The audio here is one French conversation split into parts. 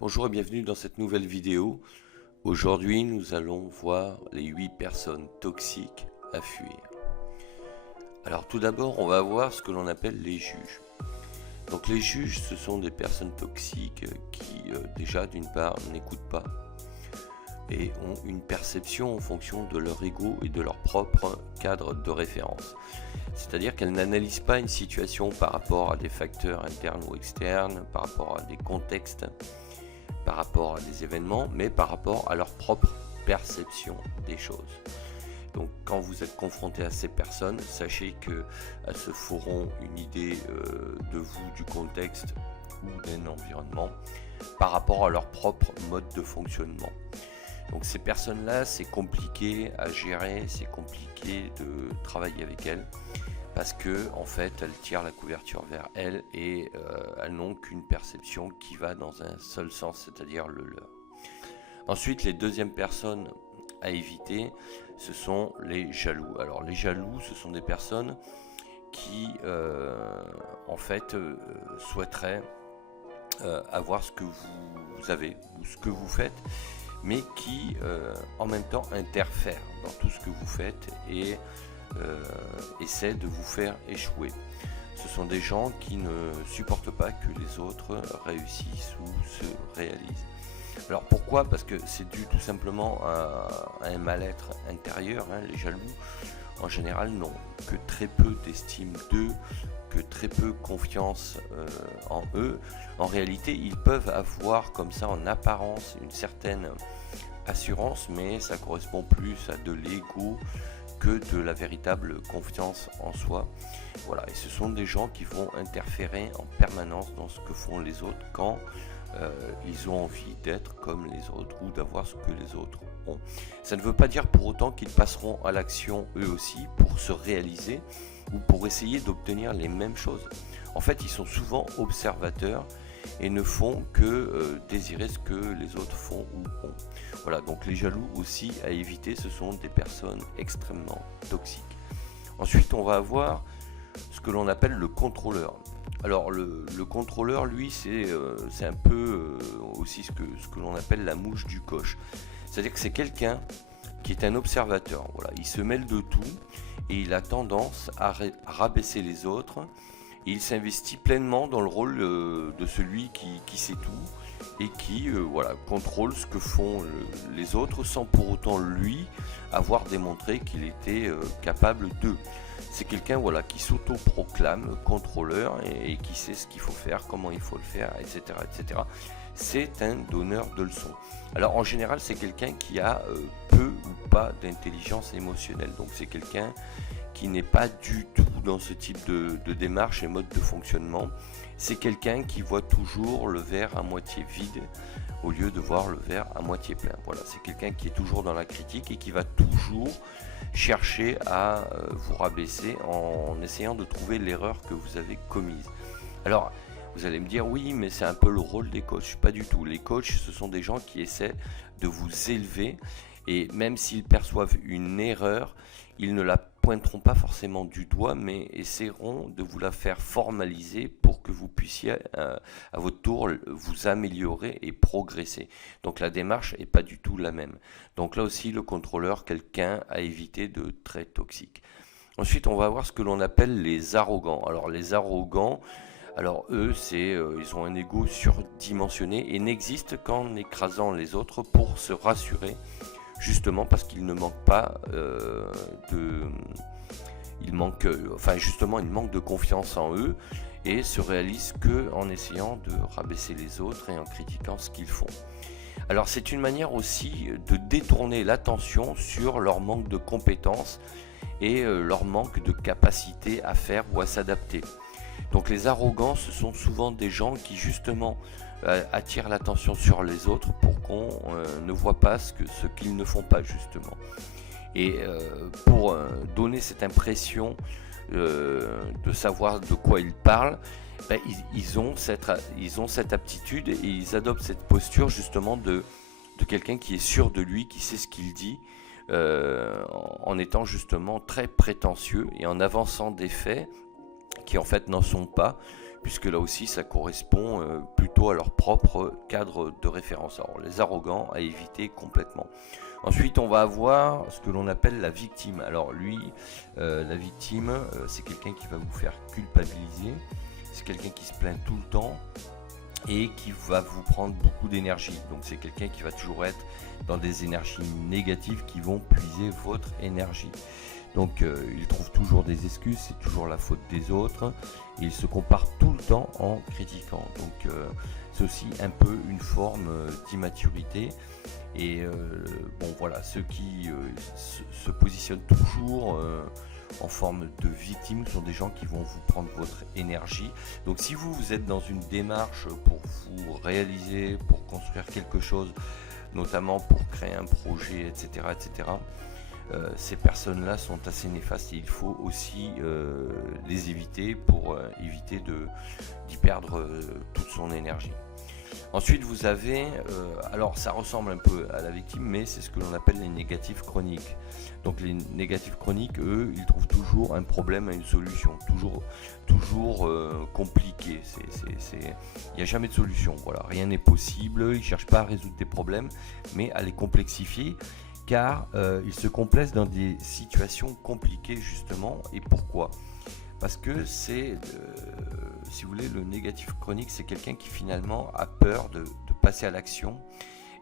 Bonjour et bienvenue dans cette nouvelle vidéo. Aujourd'hui, nous allons voir les 8 personnes toxiques à fuir. Alors tout d'abord, on va voir ce que l'on appelle les juges. Donc les juges, ce sont des personnes toxiques qui déjà d'une part n'écoutent pas et ont une perception en fonction de leur ego et de leur propre cadre de référence. C'est-à-dire qu'elles n'analysent pas une situation par rapport à des facteurs internes ou externes, par rapport à des contextes, par rapport à des événements, mais par rapport à leur propre perception des choses. Donc quand vous êtes confronté à ces personnes, sachez qu'elles se feront une idée de vous, du contexte ou d'un environnement par rapport à leur propre mode de fonctionnement. Donc ces personnes-là, c'est compliqué à gérer, c'est compliqué de travailler avec elles parce que en fait elles tirent la couverture vers elles et elles n'ont qu'une perception qui va dans un seul sens, c'est-à-dire le leur. Ensuite, les deuxièmes personnes à éviter, ce sont les jaloux. Alors les jaloux, ce sont des personnes qui en fait souhaiteraient avoir ce que vous avez ou ce que vous faites, mais qui en même temps interfèrent dans tout ce que vous faites et essaient de vous faire échouer. Ce sont des gens qui ne supportent pas que les autres réussissent ou se réalisent. Alors pourquoi? Parce que c'est dû tout simplement à un mal-être intérieur. Les jaloux en général n'ont que très peu d'estime d'eux, que très peu confiance en eux. En réalité, ils peuvent avoir comme ça en apparence une certaine assurance, mais ça correspond plus à de l'ego que de la véritable confiance en soi. Voilà, et ce sont des gens qui vont interférer en permanence dans ce que font les autres quand ils ont envie d'être comme les autres ou d'avoir ce que les autres ont. Ça ne veut pas dire pour autant qu'ils passeront à l'action eux aussi pour se réaliser ou pour essayer d'obtenir les mêmes choses. En fait, ils sont souvent observateurs et ne font que désirer ce que les autres font ou ont. Voilà, donc les jaloux aussi à éviter, ce sont des personnes extrêmement toxiques. Ensuite, on va avoir ce que l'on appelle le contrôleur. Alors le contrôleur, lui, c'est un peu aussi ce que l'on appelle la mouche du coche. C'est-à-dire que c'est quelqu'un qui est un observateur. Voilà, il se mêle de tout et il a tendance à rabaisser les autres. Et il s'investit pleinement dans le rôle de celui qui sait tout et qui voilà, contrôle ce que font les autres sans pour autant lui avoir démontré qu'il était capable d'eux. C'est quelqu'un voilà, qui s'auto-proclame contrôleur et qui sait ce qu'il faut faire, comment il faut le faire, etc. etc. C'est un donneur de leçons. Alors en général, c'est quelqu'un qui a peu ou pas d'intelligence émotionnelle. Donc c'est quelqu'un qui n'est pas du tout dans ce type de démarche et mode de fonctionnement. C'est quelqu'un qui voit toujours le verre à moitié vide au lieu de voir le verre à moitié plein. Voilà, c'est quelqu'un qui est toujours dans la critique et qui va toujours chercher à vous rabaisser en essayant de trouver l'erreur que vous avez commise. Alors, vous allez me dire, oui, mais c'est un peu le rôle des coachs. Pas du tout. Les coachs, ce sont des gens qui essaient de vous élever et même s'ils perçoivent une erreur, ils ne la pointeront pas forcément du doigt, mais essaieront de vous la faire formaliser pour que vous puissiez à votre tour vous améliorer et progresser. Donc la démarche n'est pas du tout la même. Donc là aussi, le contrôleur, quelqu'un à éviter de très toxique. Ensuite, on va voir ce que l'on appelle les arrogants. Alors les arrogants, alors eux, ils ont un ego surdimensionné et n'existent qu'en écrasant les autres pour se rassurer, justement parce qu'ils ne manquent pas ils manquent de confiance en eux et se réalisent que en essayant de rabaisser les autres et en critiquant ce qu'ils font. Alors c'est une manière aussi de détourner l'attention sur leur manque de compétences et leur manque de capacité à faire ou à s'adapter. Donc les arrogants, ce sont souvent des gens qui justement attirent l'attention sur les autres pour qu'on ne voit pas ce qu'ils ne font pas justement. Et pour donner cette impression de savoir de quoi ils parlent, ils ont cette aptitude et ils adoptent cette posture justement de quelqu'un qui est sûr de lui, qui sait ce qu'il dit, en étant justement très prétentieux et en avançant des faits qui en fait n'en sont pas, puisque là aussi ça correspond plutôt à leur propre cadre de référence. Alors les arrogants à éviter complètement. Ensuite on va avoir ce que l'on appelle la victime. Alors lui, la victime, c'est quelqu'un qui va vous faire culpabiliser, c'est quelqu'un qui se plaint tout le temps et qui va vous prendre beaucoup d'énergie. Donc c'est quelqu'un qui va toujours être dans des énergies négatives qui vont puiser votre énergie. Donc il trouve toujours des excuses, c'est toujours la faute des autres, et il se compare tout le temps en critiquant. Donc c'est aussi un peu une forme d'immaturité. Et bon voilà, ceux qui se positionnent toujours en forme de victime sont des gens qui vont vous prendre votre énergie. Donc si vous êtes dans une démarche pour vous réaliser, pour construire quelque chose, notamment pour créer un projet, etc., ces personnes-là sont assez néfastes et il faut aussi les éviter pour éviter d'y perdre toute son énergie. Ensuite vous avez, alors ça ressemble un peu à la victime, mais c'est ce que l'on appelle les négatifs chroniques. Donc les négatifs chroniques, eux, ils trouvent toujours un problème à une solution, toujours compliqué. Il n'y a jamais de solution, voilà, rien n'est possible, ils ne cherchent pas à résoudre des problèmes, mais à les complexifier, car ils se complaisent dans des situations compliquées justement. Et pourquoi ? Parce que c'est, si vous voulez, le négatif chronique, c'est quelqu'un qui finalement a peur de passer à l'action,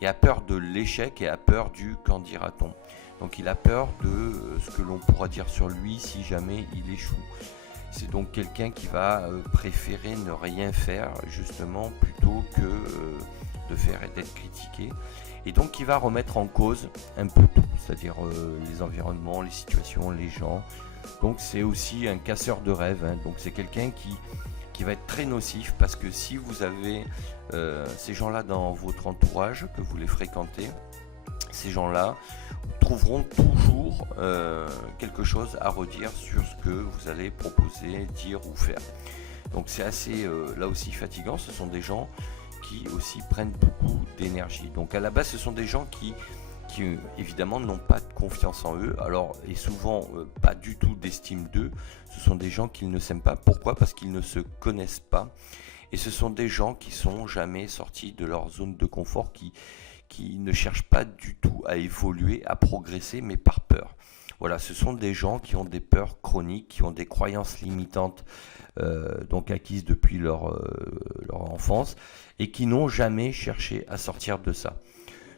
et a peur de l'échec, et a peur du qu'en dira-t-on. Donc il a peur de ce que l'on pourra dire sur lui si jamais il échoue. C'est donc quelqu'un qui va préférer ne rien faire justement plutôt que de faire et d'être critiqué. Et donc qui va remettre en cause un peu tout, c'est-à-dire les environnements, les situations, les gens. Donc c'est aussi un casseur de rêves, hein. Donc c'est quelqu'un qui va être très nocif, parce que si vous avez ces gens-là dans votre entourage, que vous les fréquentez, ces gens-là trouveront toujours quelque chose à redire sur ce que vous allez proposer, dire ou faire. Donc c'est assez là aussi fatigant. Ce sont des gens qui aussi prennent beaucoup d'énergie. Donc à la base ce sont des gens qui évidemment n'ont pas de confiance en eux, alors, et souvent pas du tout d'estime d'eux. Ce sont des gens qu'ils ne s'aiment pas. Pourquoi ? Parce qu'ils ne se connaissent pas, et ce sont des gens qui sont jamais sortis de leur zone de confort, qui ne cherchent pas du tout à évoluer, à progresser, mais par peur. Voilà, ce sont des gens qui ont des peurs chroniques, qui ont des croyances limitantes donc acquises depuis leur enfance, et qui n'ont jamais cherché à sortir de ça.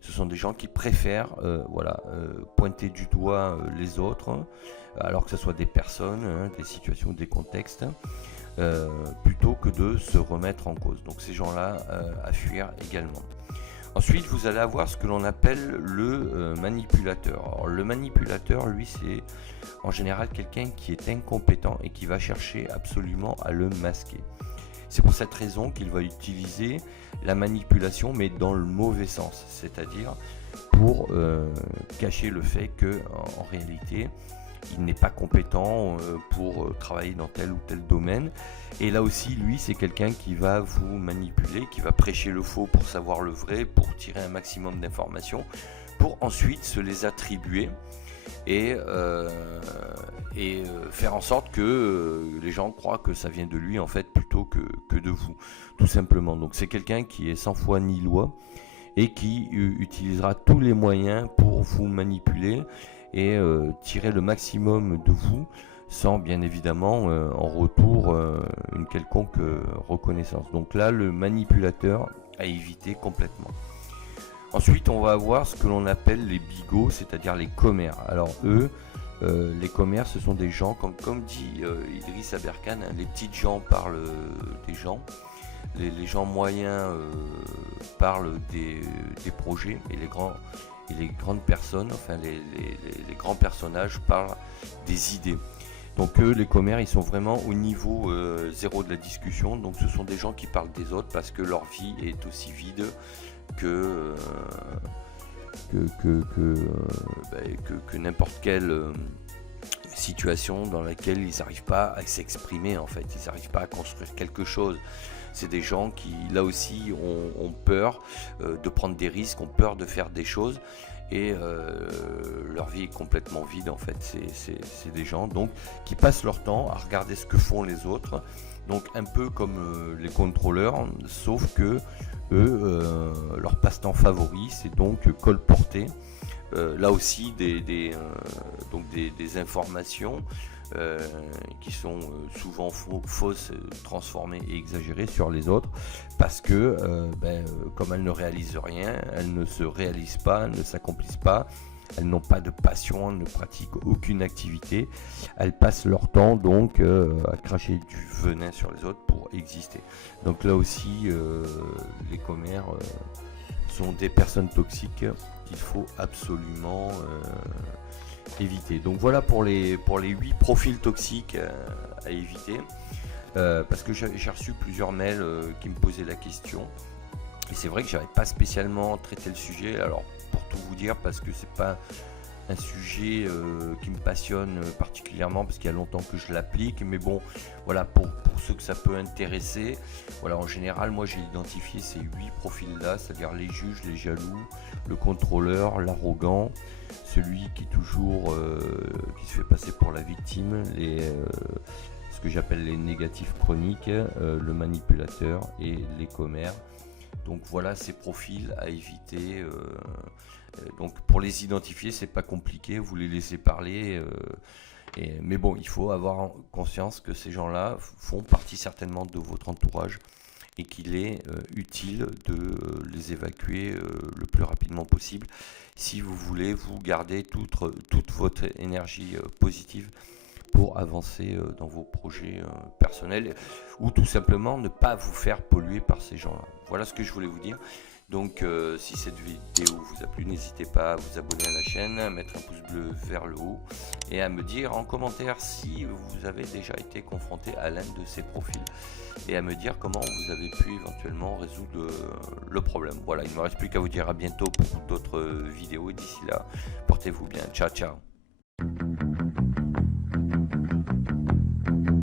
Ce sont des gens qui préfèrent pointer du doigt les autres, alors que ce soit des personnes, des situations, des contextes, plutôt que de se remettre en cause. Donc ces gens-là à fuir également. Ensuite, vous allez avoir ce que l'on appelle le manipulateur. Alors, le manipulateur, lui, c'est en général quelqu'un qui est incompétent et qui va chercher absolument à le masquer. C'est pour cette raison qu'il va utiliser la manipulation, mais dans le mauvais sens, c'est-à-dire pour cacher le fait que, en réalité, il n'est pas compétent pour travailler dans tel ou tel domaine. Et là aussi, lui, c'est quelqu'un qui va vous manipuler, qui va prêcher le faux pour savoir le vrai, pour tirer un maximum d'informations, pour ensuite se les attribuer et faire en sorte que les gens croient que ça vient de lui, en fait, plutôt que de vous, tout simplement. Donc c'est quelqu'un qui est sans foi ni loi et qui utilisera tous les moyens pour vous manipuler et tirer le maximum de vous, sans bien évidemment en retour une quelconque reconnaissance. Donc là, le manipulateur à éviter complètement. Ensuite, on va avoir ce que l'on appelle les bigots, c'est-à-dire les commères. Alors eux, les commères, ce sont des gens, comme dit Idriss Aberkan, hein, les petites gens parlent des gens, les gens moyens parlent des projets, et les grandes personnes, enfin les grands personnages parlent des idées. Donc eux, les commères, ils sont vraiment au niveau zéro de la discussion. Donc ce sont des gens qui parlent des autres parce que leur vie est aussi vide que n'importe quelle situation dans laquelle ils n'arrivent pas à s'exprimer, en fait. Ils n'arrivent pas à construire quelque chose. C'est des gens qui, là aussi, ont peur de prendre des risques, ont peur de faire des choses, et leur vie est complètement vide, en fait. C'est des gens donc qui passent leur temps à regarder ce que font les autres, Donc un peu comme les contrôleurs, sauf que eux, leur passe-temps favori, c'est donc colporter là aussi des informations qui sont souvent fausses, transformées et exagérées sur les autres, parce que comme elles ne réalisent rien, elles ne se réalisent pas, elles ne s'accomplissent pas, elles n'ont pas de passion, elles ne pratiquent aucune activité, elles passent leur temps donc à cracher du venin sur les autres pour exister. Donc là aussi, les commères sont des personnes toxiques qu'il faut absolument éviter. Donc voilà pour les 8 profils toxiques à éviter. Parce que j'ai reçu plusieurs mails qui me posaient la question. Et c'est vrai que j'avais pas spécialement traité le sujet. Alors pour tout vous dire, parce que c'est pas un sujet qui me passionne particulièrement, parce qu'il y a longtemps que je l'applique, mais bon, voilà, pour ceux que ça peut intéresser, voilà, en général, moi j'ai identifié ces 8 profils-là, c'est-à-dire les juges, les jaloux, le contrôleur, l'arrogant, celui qui est toujours, qui se fait passer pour la victime, ce que j'appelle les négatifs chroniques, le manipulateur et les commères. Donc voilà ces profils à éviter. Donc pour les identifier, c'est pas compliqué, vous les laissez parler. Mais bon, il faut avoir conscience que ces gens-là font partie certainement de votre entourage et qu'il est utile de les évacuer le plus rapidement possible si vous voulez vous garder toute votre énergie positive pour avancer dans vos projets personnels, ou tout simplement ne pas vous faire polluer par ces gens-là. Voilà ce que je voulais vous dire. Donc si cette vidéo vous a plu, n'hésitez pas à vous abonner à la chaîne, à mettre un pouce bleu vers le haut et à me dire en commentaire si vous avez déjà été confronté à l'un de ces profils et à me dire comment vous avez pu éventuellement résoudre le problème. Voilà, il ne me reste plus qu'à vous dire à bientôt pour d'autres vidéos et d'ici là, portez-vous bien. Ciao, ciao.